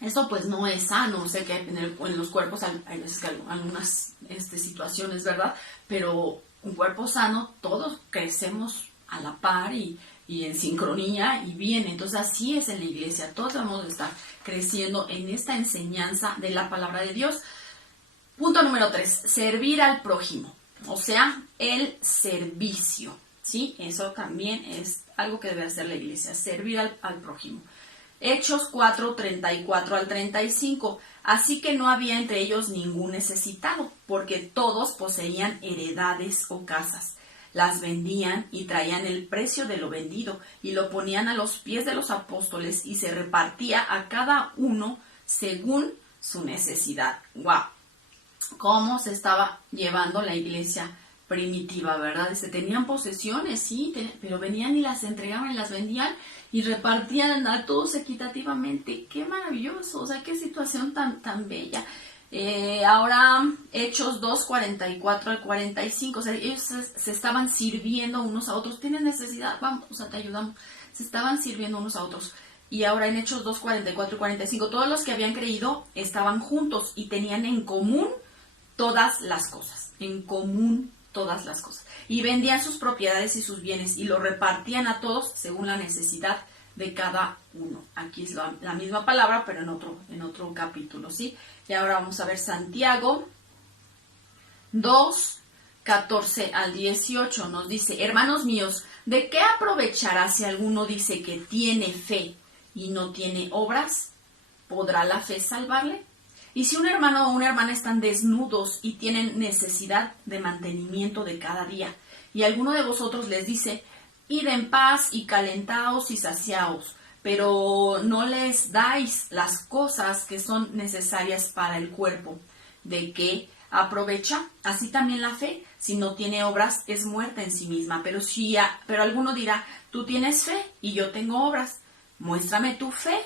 esto pues no es sano. Sé que en los cuerpos hay veces que algunas situaciones, ¿verdad? Pero un cuerpo sano, todos crecemos a la par y en sincronía y bien. Entonces así es en la iglesia, todos debemos de estar creciendo en esta enseñanza de la palabra de Dios. Punto número 3, servir al prójimo, o sea, el servicio, ¿sí? Eso también es algo que debe hacer la iglesia, servir al prójimo. Hechos 4, 34 al 35. Así que no había entre ellos ningún necesitado, porque todos poseían heredades o casas. Las vendían y traían el precio de lo vendido y lo ponían a los pies de los apóstoles y se repartía a cada uno según su necesidad. ¡Wow! Cómo se estaba llevando la iglesia primitiva, ¿verdad? Tenían posesiones, sí, pero venían y las entregaban y las vendían y repartían a todos equitativamente. ¡Qué maravilloso! O sea, qué situación tan bella. Ahora, Hechos 2, 44 al 45, o sea, ellos se estaban sirviendo unos a otros. ¿Tienen necesidad? Vamos, o sea, te ayudamos. Se estaban sirviendo unos a otros. Y ahora en Hechos 2, 44 y 45, todos los que habían creído estaban juntos y tenían en común todas las cosas. En común todas las cosas. Y vendían sus propiedades y sus bienes y lo repartían a todos según la necesidad de cada uno. Aquí es la misma palabra, pero en otro capítulo, ¿sí? Y ahora vamos a ver Santiago 2, 14 al 18. Nos dice: hermanos míos, ¿de qué aprovechará si alguno dice que tiene fe y no tiene obras? ¿Podrá la fe salvarle? Y si un hermano o una hermana están desnudos y tienen necesidad de mantenimiento de cada día, y alguno de vosotros les dice: id en paz y calentaos y saciaos, pero no les dais las cosas que son necesarias para el cuerpo, ¿de qué aprovecha? Así también la fe, si no tiene obras, es muerta en sí misma. Pero alguno dirá: tú tienes fe y yo tengo obras. Muéstrame tu fe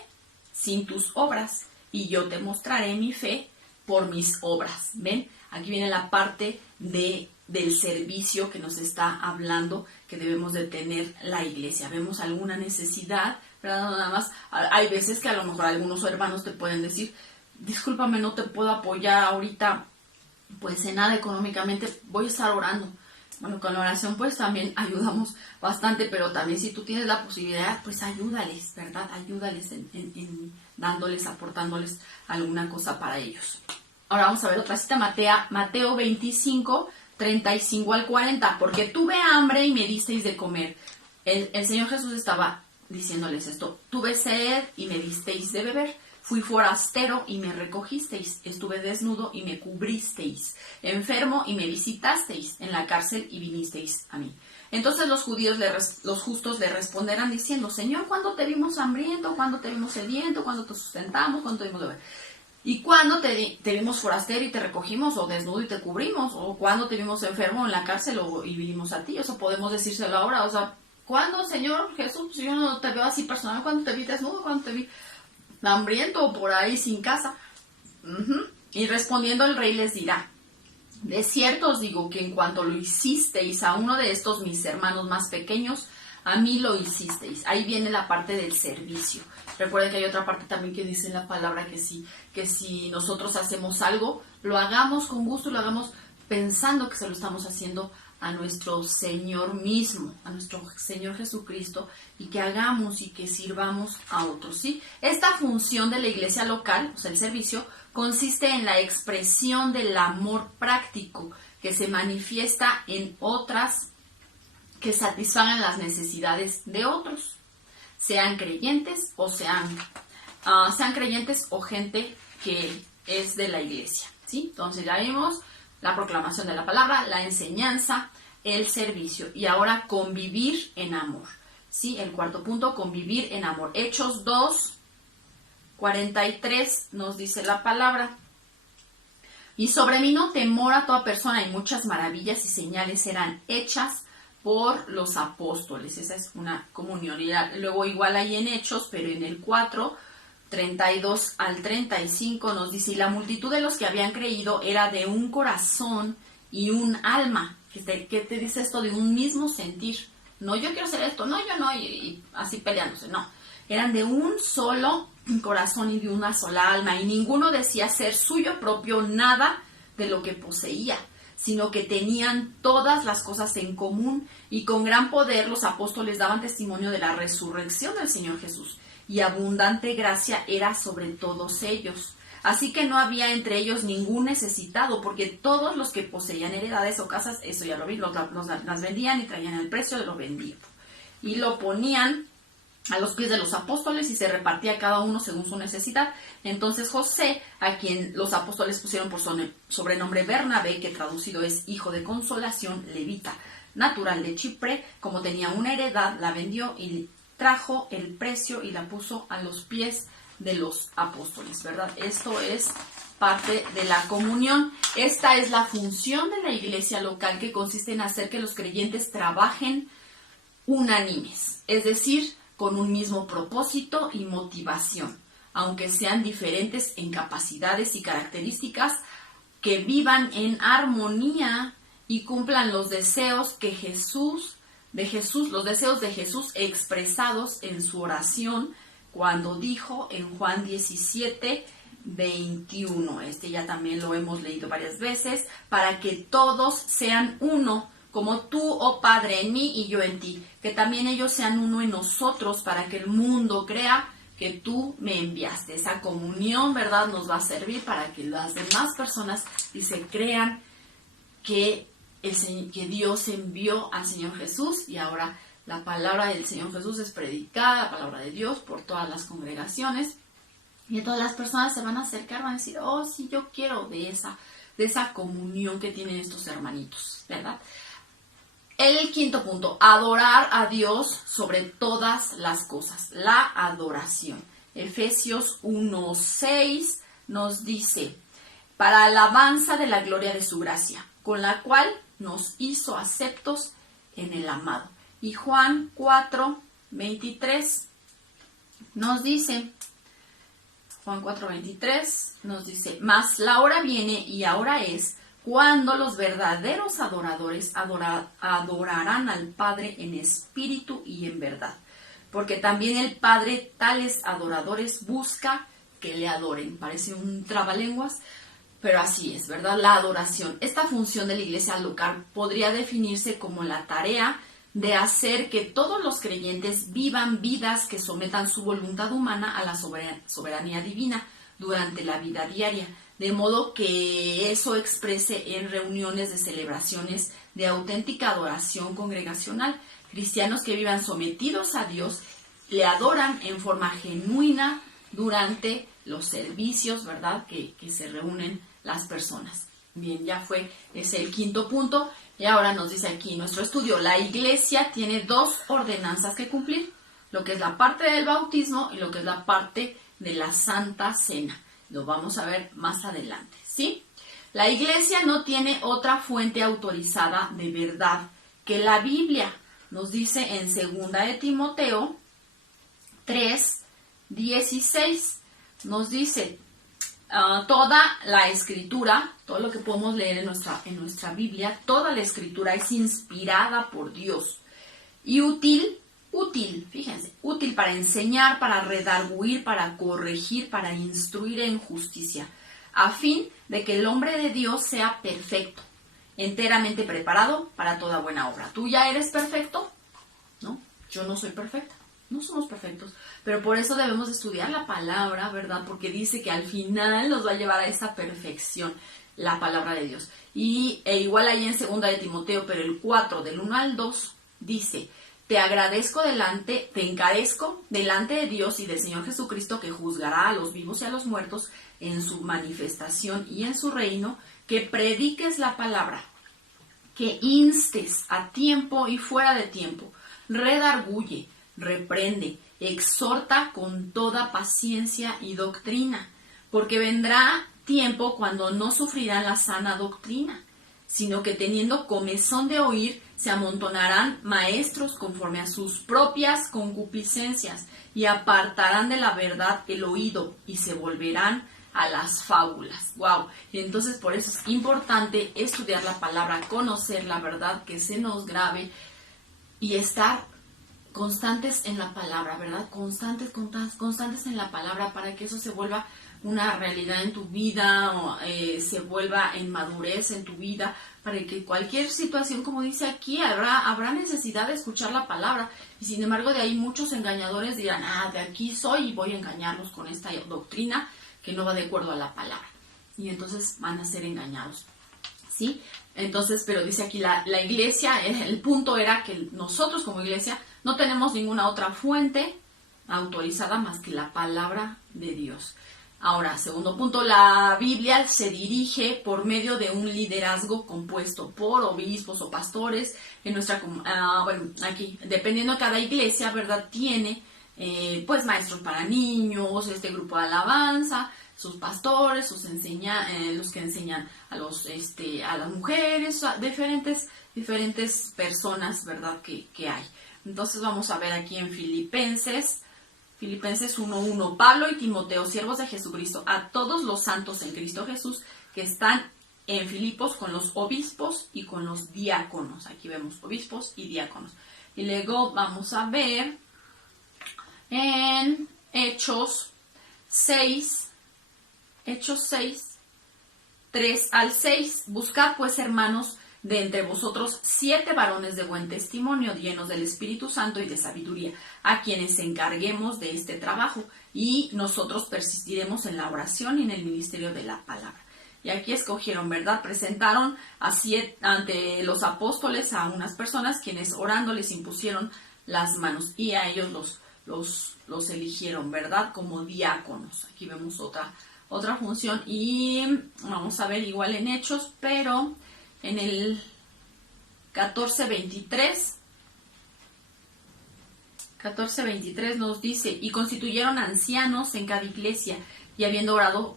sin tus obras, y yo te mostraré mi fe por mis obras. ¿Ven? Aquí viene la parte del servicio que nos está hablando que debemos de tener la iglesia. Vemos alguna necesidad, ¿verdad? Nada más, hay veces que a lo mejor algunos hermanos te pueden decir: discúlpame, no te puedo apoyar ahorita, pues en nada económicamente, voy a estar orando. Bueno, con la oración pues también ayudamos bastante, pero también si tú tienes la posibilidad, pues ayúdales, ¿verdad? Ayúdales en dándoles, aportándoles alguna cosa para ellos. Ahora vamos a ver otra cita, Mateo 25, 35 al 40. Porque tuve hambre y me disteis de comer. El Señor Jesús estaba diciéndoles esto. Tuve sed y me disteis de beber. Fui forastero y me recogisteis. Estuve desnudo y me cubristeis. Enfermo y me visitasteis. En la cárcel y vinisteis a mí. Entonces los justos le responderán diciendo: Señor, ¿cuándo te vimos hambriento? ¿Cuándo te vimos sediento? ¿Cuándo te sustentamos? ¿Cuándo te vimos beber? ¿Y cuándo te vimos forastero y te recogimos? ¿O desnudo y te cubrimos? ¿O cuándo te vimos enfermo en la cárcel y vinimos a ti? O sea, podemos decírselo ahora. O sea, ¿cuándo, Señor Jesús? Yo no te veo así personal. ¿Cuándo te vi desnudo? ¿Cuándo te vi hambriento o por ahí sin casa? Y respondiendo el rey les dirá: de cierto os digo que en cuanto lo hicisteis a uno de estos mis hermanos más pequeños, a mí lo hicisteis. Ahí viene la parte del servicio. Recuerden que hay otra parte también que dice en la palabra que si nosotros hacemos algo, lo hagamos con gusto, lo hagamos pensando que se lo estamos haciendo a nuestro Señor mismo, a nuestro Señor Jesucristo, y que hagamos y que sirvamos a otros, ¿sí? Esta función de la iglesia local, o sea, el servicio, consiste en la expresión del amor práctico que se manifiesta en otras que satisfagan las necesidades de otros, sean creyentes o sean creyentes o gente que es de la iglesia, ¿sí? Entonces ya vimos la proclamación de la palabra, la enseñanza, el servicio, y ahora convivir en amor, ¿sí? El cuarto punto, convivir en amor. Hechos 2, 43 nos dice la palabra: y sobrevino temor a toda persona, y muchas maravillas y señales eran hechas por los apóstoles. Esa es una comunión. Y luego igual ahí en Hechos, pero en el 4, 32 al 35 nos dice: y la multitud de los que habían creído era de un corazón y un alma. ¿Qué te dice esto? De un mismo sentir. No, yo quiero hacer esto, no, yo no, y así peleándose, no. Eran de un solo corazón y de una sola alma, y ninguno decía ser suyo propio nada de lo que poseía, sino que tenían todas las cosas en común, y con gran poder los apóstoles daban testimonio de la resurrección del Señor Jesús, y abundante gracia era sobre todos ellos. Así que no había entre ellos ningún necesitado, porque todos los que poseían heredades o casas, eso ya lo vi, las vendían y traían el precio de lo vendido, y lo ponían a los pies de los apóstoles y se repartía cada uno según su necesidad. Entonces José, a quien los apóstoles pusieron por sobrenombre Bernabé, que traducido es hijo de consolación, levita, natural de Chipre, como tenía una heredad, la vendió y trajo el precio y la puso a los pies de los apóstoles, ¿verdad? Esto es parte de la comunión. Esta es la función de la iglesia local, que consiste en hacer que los creyentes trabajen unánimes, es decir, con un mismo propósito y motivación, aunque sean diferentes en capacidades y características, que vivan en armonía y cumplan los deseos los deseos de Jesús expresados en su oración cuando dijo en Juan 17:21. Ya también lo hemos leído varias veces, para que todos sean uno, como tú, oh Padre, en mí y yo en ti, que también ellos sean uno en nosotros, para que el mundo crea que tú me enviaste. Esa comunión, ¿verdad?, nos va a servir para que las demás personas crean que Dios envió al Señor Jesús, y ahora la palabra del Señor Jesús es predicada, la palabra de Dios, por todas las congregaciones, y todas las personas se van a acercar, van a decir, oh, sí, yo quiero de esa comunión que tienen estos hermanitos, ¿verdad? El quinto punto, adorar a Dios sobre todas las cosas, la adoración. Efesios 1:6 nos dice, para alabanza de la gloria de su gracia, con la cual nos hizo aceptos en el amado. Y Juan 4:23 nos dice, mas la hora viene y ahora es, cuando los verdaderos adoradores adorarán al Padre en espíritu y en verdad, porque también el Padre tales adoradores busca que le adoren. Parece un trabalenguas, pero así es, ¿verdad? La adoración. Esta función de la iglesia local podría definirse como la tarea de hacer que todos los creyentes vivan vidas que sometan su voluntad humana a la soberanía divina durante la vida diaria, de modo que eso exprese en reuniones de celebraciones de auténtica adoración congregacional. Cristianos que vivan sometidos a Dios le adoran en forma genuina durante los servicios, ¿verdad?, que se reúnen las personas. Bien, ese es el quinto punto. Y ahora nos dice aquí nuestro estudio, la iglesia tiene dos ordenanzas que cumplir, lo que es la parte del bautismo y lo que es la parte de la Santa Cena. Lo vamos a ver más adelante, ¿sí? La iglesia no tiene otra fuente autorizada de verdad que la Biblia. Nos dice en 2 de Timoteo 3:16, nos dice, toda la escritura, todo lo que podemos leer en nuestra Biblia, toda la escritura es inspirada por Dios y útil, fíjense, útil para enseñar, para redarguir, para corregir, para instruir en justicia, a fin de que el hombre de Dios sea perfecto, enteramente preparado para toda buena obra. ¿Tú ya eres perfecto? ¿No? Yo no soy perfecta. No somos perfectos, pero por eso debemos estudiar la palabra, ¿verdad? Porque dice que al final nos va a llevar a esa perfección, la palabra de Dios. Y igual ahí en 2 de Timoteo, pero el 4, del 1 al 2, dice, te encarezco delante de Dios y del Señor Jesucristo, que juzgará a los vivos y a los muertos en su manifestación y en su reino, que prediques la palabra, que instes a tiempo y fuera de tiempo, redarguye, reprende, exhorta con toda paciencia y doctrina, porque vendrá tiempo cuando no sufrirán la sana doctrina, sino que teniendo comezón de oír, se amontonarán maestros conforme a sus propias concupiscencias, y apartarán de la verdad el oído, y se volverán a las fábulas. ¡Wow! Y entonces por eso es importante estudiar la palabra, conocer la verdad, que se nos grabe, y estar constantes en la palabra, ¿verdad? Constantes en la palabra, para que eso se vuelva una realidad en tu vida, o se vuelva en madurez en tu vida, para que cualquier situación, como dice aquí, habrá necesidad de escuchar la palabra, y sin embargo de ahí muchos engañadores dirán, de aquí soy y voy a engañarlos con esta doctrina que no va de acuerdo a la palabra, y entonces van a ser engañados, ¿sí? Entonces, pero dice aquí la iglesia, el punto era que nosotros como iglesia no tenemos ninguna otra fuente autorizada más que la palabra de Dios. Ahora, segundo punto, la Biblia se dirige por medio de un liderazgo compuesto por obispos o pastores. En nuestra, aquí, dependiendo de cada iglesia, ¿verdad? Tiene, pues, maestros para niños, este grupo de alabanza, sus pastores, los que enseñan a las mujeres, a diferentes personas, ¿verdad? Que hay. Entonces vamos a ver aquí en Filipenses 1:1, Pablo y Timoteo, siervos de Jesucristo, a todos los santos en Cristo Jesús que están en Filipos con los obispos y con los diáconos. Aquí vemos obispos y diáconos. Y luego vamos a ver en Hechos 6, 3 al 6. Buscad pues, hermanos, de entre vosotros 7 varones de buen testimonio, llenos del Espíritu Santo y de sabiduría, a quienes encarguemos de este trabajo, y nosotros persistiremos en la oración y en el ministerio de la palabra. Y aquí escogieron, ¿verdad? Presentaron ante los apóstoles a unas personas quienes orando les impusieron las manos, y a ellos los eligieron, ¿verdad? Como diáconos. Aquí vemos otra función, y vamos a ver igual en Hechos, pero en el 14:23 nos dice: y constituyeron ancianos en cada iglesia, y habiendo orado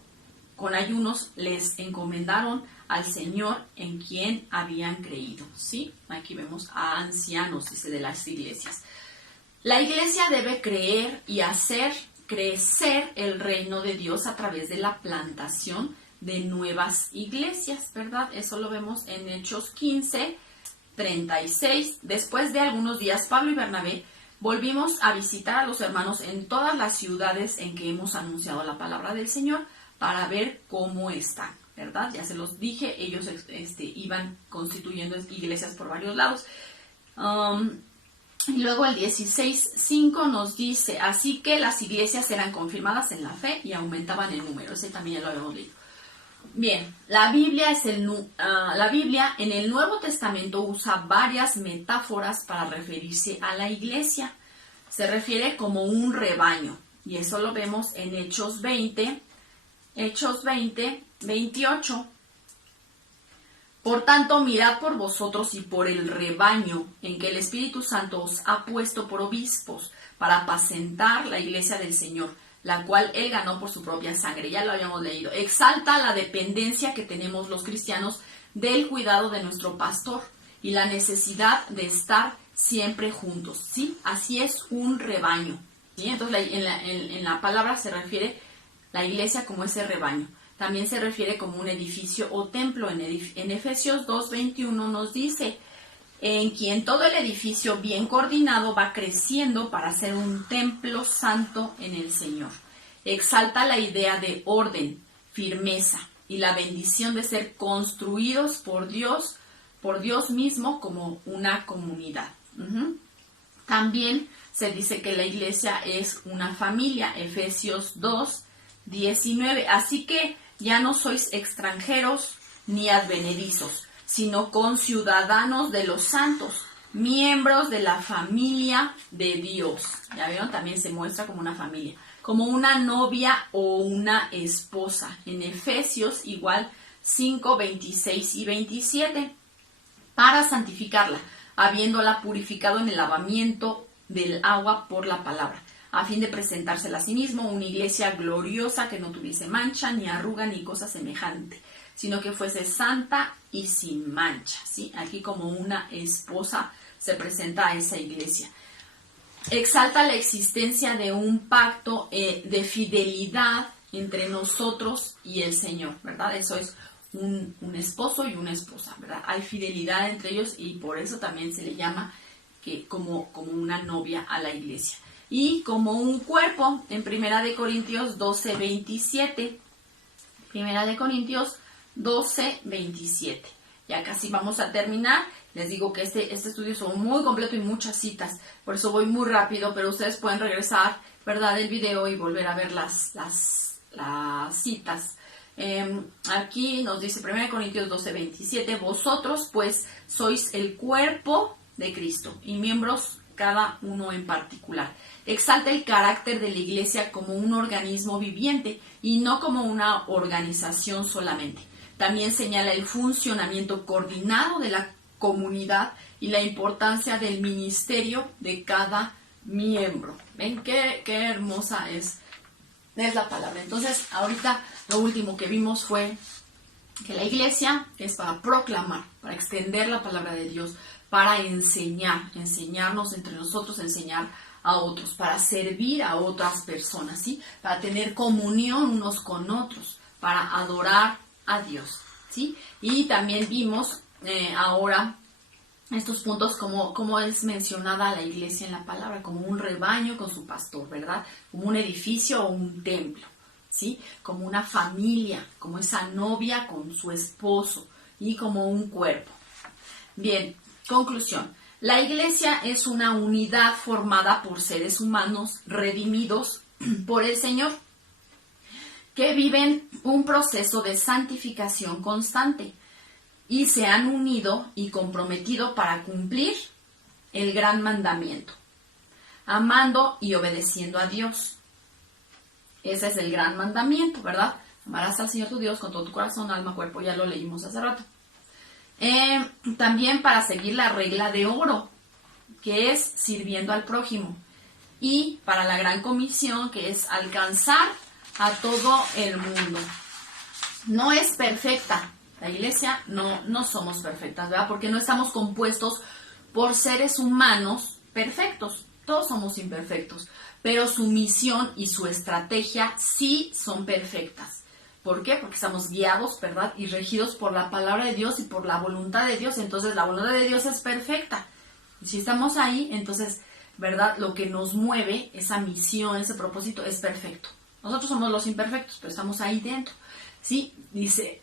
con ayunos, les encomendaron al Señor en quien habían creído. ¿Sí? Aquí vemos a ancianos, dice, de las iglesias. La iglesia debe creer y hacer crecer el reino de Dios a través de la plantación de nuevas iglesias, ¿verdad? Eso lo vemos en Hechos 15:36. Después de algunos días, Pablo y Bernabé volvimos a visitar a los hermanos en todas las ciudades en que hemos anunciado la palabra del Señor para ver cómo están, ¿verdad? Ya se los dije, ellos iban constituyendo iglesias por varios lados. Y luego el 16:5 nos dice: así que las iglesias eran confirmadas en la fe y aumentaban en número. Ese también ya lo habíamos leído. Bien, la Biblia en el Nuevo Testamento usa varias metáforas para referirse a la iglesia. Se refiere como un rebaño, y eso lo vemos en Hechos 20:28. Por tanto, mirad por vosotros y por el rebaño en que el Espíritu Santo os ha puesto por obispos, para apacentar la iglesia del Señor, la cual Él ganó por su propia sangre. Ya lo habíamos leído. Exalta la dependencia que tenemos los cristianos del cuidado de nuestro pastor y la necesidad de estar siempre juntos. ¿Sí? Así es un rebaño. ¿Sí? Entonces, en la palabra se refiere la iglesia como ese rebaño. También se refiere como un edificio o templo. En Efesios 2:21 nos dice: en quien todo el edificio bien coordinado va creciendo para ser un templo santo en el Señor. Exalta la idea de orden, firmeza y la bendición de ser construidos por Dios mismo como una comunidad. También se dice que la iglesia es una familia. Efesios 2:19. Así que ya no sois extranjeros ni advenedizos, sino conciudadanos de los santos, miembros de la familia de Dios. Ya vieron, también se muestra como una familia, como una novia o una esposa. En Efesios igual 5:26 y 27. Para santificarla, habiéndola purificado en el lavamiento del agua por la palabra, a fin de presentársela a sí mismo una iglesia gloriosa, que no tuviese mancha, ni arruga, ni cosa semejante, sino que fuese santa y sin mancha. ¿Sí? Aquí como una esposa se presenta a esa iglesia. Exalta la existencia de un pacto de fidelidad entre nosotros y el Señor, ¿verdad? Eso es un esposo y una esposa, ¿verdad? Hay fidelidad entre ellos, y por eso también se le llama como una novia a la iglesia. Y como un cuerpo, en 1 Corintios 12:27. 1 Corintios 12:27. Ya casi vamos a terminar. Les digo que este estudio es muy completo y muchas citas, por eso voy muy rápido, pero ustedes pueden regresar, ¿verdad?, el video y volver a ver las citas. Aquí nos dice 1 Corintios 12:27, vosotros pues sois el cuerpo de Cristo y miembros cada uno en particular. Exalta el carácter de la iglesia como un organismo viviente y no como una organización solamente. También señala el funcionamiento coordinado de la comunidad y la importancia del ministerio de cada miembro. ¿Ven qué hermosa es la palabra? Entonces, ahorita lo último que vimos fue que la iglesia es para proclamar, para extender la palabra de Dios, para enseñarnos entre nosotros, enseñar a otros, para servir a otras personas, ¿sí? Para tener comunión unos con otros, para adorar a Dios, ¿sí? Y también vimos ahora estos puntos como es mencionada la iglesia en la palabra, como un rebaño con su pastor, ¿verdad? Como un edificio o un templo, ¿sí? Como una familia, como esa novia con su esposo y como un cuerpo. Bien, conclusión. La iglesia es una unidad formada por seres humanos redimidos por el Señor, que viven un proceso de santificación constante y se han unido y comprometido para cumplir el gran mandamiento, amando y obedeciendo a Dios. Ese es el gran mandamiento, ¿verdad? Amarás al Señor tu Dios con todo tu corazón, alma, cuerpo, ya lo leímos hace rato. También para seguir la regla de oro, que es sirviendo al prójimo. Y para la gran comisión, que es alcanzar a todo el mundo. No es perfecta. La iglesia no somos perfectas, ¿verdad? Porque no estamos compuestos por seres humanos perfectos. Todos somos imperfectos. Pero su misión y su estrategia sí son perfectas. ¿Por qué? Porque estamos guiados, ¿verdad? Y regidos por la palabra de Dios y por la voluntad de Dios. Entonces, la voluntad de Dios es perfecta. Y si estamos ahí, entonces, ¿verdad? Lo que nos mueve, esa misión, ese propósito, es perfecto. Nosotros somos los imperfectos, pero estamos ahí dentro. ¿Sí? Dice,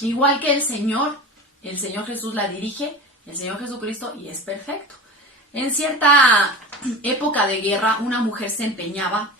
igual que el Señor Jesús la dirige, el Señor Jesucristo, y es perfecto. En cierta época de guerra, una mujer se empeñaba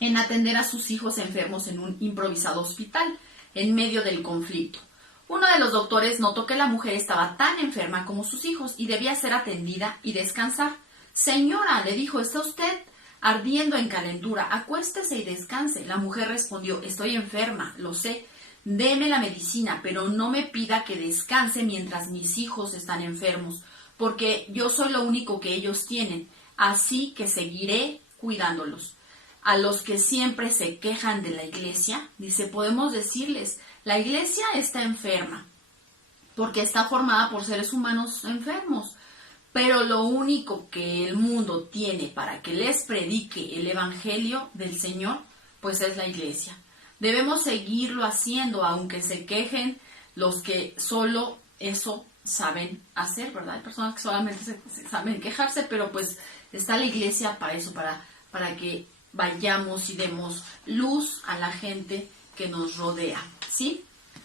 en atender a sus hijos enfermos en un improvisado hospital, en medio del conflicto. Uno de los doctores notó que la mujer estaba tan enferma como sus hijos y debía ser atendida y descansar. Señora, le dijo, ¿está usted ardiendo en calentura? Acuéstese y descanse. La mujer respondió, estoy enferma, lo sé. Deme la medicina, pero no me pida que descanse mientras mis hijos están enfermos, porque yo soy lo único que ellos tienen, así que seguiré cuidándolos. A los que siempre se quejan de la iglesia, dice, podemos decirles, la iglesia está enferma, porque está formada por seres humanos enfermos, pero lo único que el mundo tiene para que les predique el evangelio del Señor, pues es la iglesia. Debemos seguirlo haciendo, aunque se quejen los que solo eso saben hacer, ¿verdad? Hay personas que solamente saben quejarse, pero pues está la iglesia para eso, para que vayamos y demos luz a la gente que nos rodea, ¿sí?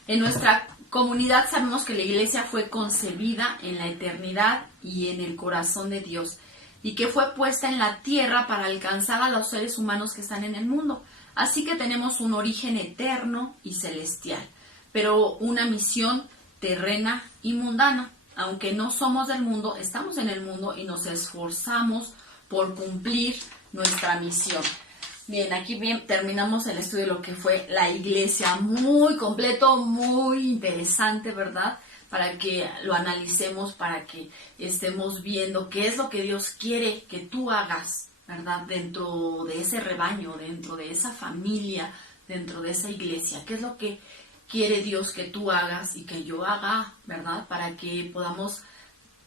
En nuestra comunidad sabemos que la iglesia fue concebida en la eternidad y en el corazón de Dios, y que fue puesta en la tierra para alcanzar a los seres humanos que están en el mundo. Así que tenemos un origen eterno y celestial, pero una misión terrena y mundana. Aunque no somos del mundo, estamos en el mundo y nos esforzamos por cumplir nuestra misión. Bien, aquí terminamos el estudio de lo que fue la iglesia, muy completo, muy interesante, ¿verdad? Para que lo analicemos, para que estemos viendo qué es lo que Dios quiere que tú hagas, ¿verdad? Dentro de ese rebaño, dentro de esa familia, dentro de esa iglesia. ¿Qué es lo que quiere Dios que tú hagas y que yo haga, ¿verdad? Para que podamos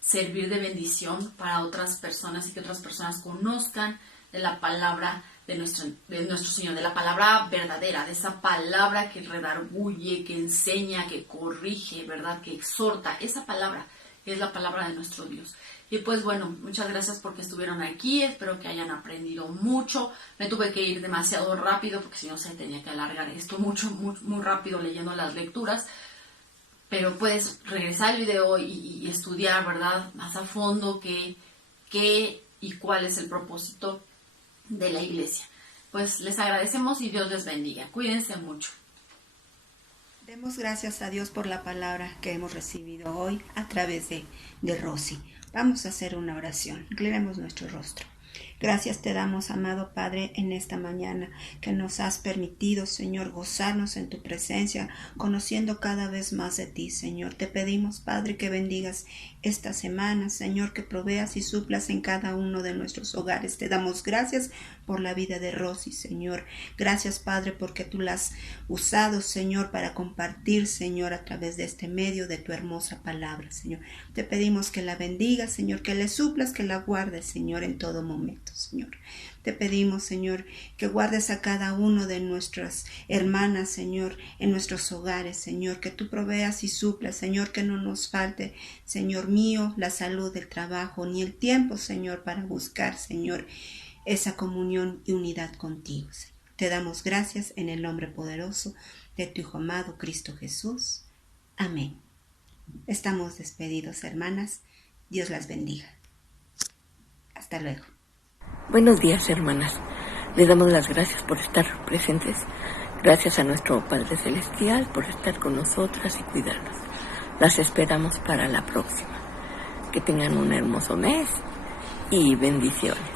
servir de bendición para otras personas y que otras personas conozcan de la palabra de nuestro Señor, de la palabra verdadera, de esa palabra que redarguye, que enseña, que corrige, ¿verdad? Que exhorta. Esa palabra es la palabra de nuestro Dios. Y pues bueno, muchas gracias porque estuvieron aquí, espero que hayan aprendido mucho. Me tuve que ir demasiado rápido porque si no se tenía que alargar esto muy rápido leyendo las lecturas. Pero puedes regresar al video y estudiar, ¿verdad? Más a fondo qué y cuál es el propósito de la iglesia. Pues les agradecemos y Dios les bendiga. Cuídense mucho. Demos gracias a Dios por la palabra que hemos recibido hoy a través de Rosy. Vamos a hacer una oración. Inclinemos nuestro rostro. Gracias te damos, amado Padre, en esta mañana que nos has permitido, Señor, gozarnos en tu presencia, conociendo cada vez más de ti, Señor. Te pedimos, Padre, que bendigas esta semana, Señor, que proveas y suplas en cada uno de nuestros hogares. Te damos gracias por la vida de Rosy, Señor. Gracias, Padre, porque tú la has usado, Señor, para compartir, Señor, a través de este medio de tu hermosa palabra, Señor. Te pedimos que la bendigas, Señor, que le suplas, que la guardes, Señor, en todo momento, Señor. Te pedimos, Señor, que guardes a cada uno de nuestras hermanas, Señor, en nuestros hogares, Señor, que tú proveas y suplas, Señor, que no nos falte, Señor mío, la salud, el trabajo, ni el tiempo, Señor, para buscar, Señor, esa comunión y unidad contigo, Señor. Te damos gracias en el nombre poderoso de tu Hijo amado, Cristo Jesús. Amén. Estamos despedidos, hermanas. Dios las bendiga. Hasta luego. Buenos días, hermanas. Le damos las gracias por estar presentes. Gracias a nuestro Padre Celestial por estar con nosotras y cuidarnos. Las esperamos para la próxima. Que tengan un hermoso mes y bendiciones.